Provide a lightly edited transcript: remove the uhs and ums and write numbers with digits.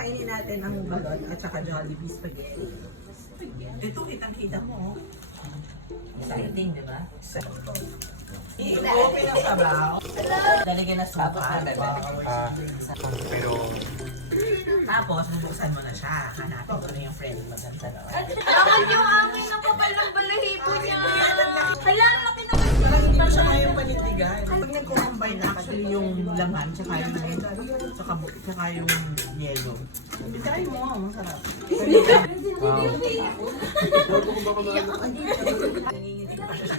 kakainin natin ang balot at saka Jollibee spaghetti. Ito, kitang-kita mo. Exciting, di ba? I-open ang sabaw. Lalagyan na sa Pero, Tapos, bubuksan mo na siya. Hanapin mo na yung friend mo sa dalawa. Laman yung amin ang kapal ng balahibo niya. Hala, laki naman. Parang hindi mo siya ngayong panindigan. Pag nag-combine actually yung laman, tsaka yung yellow. Try mo, masarap. wow. Nanginginig pa siya.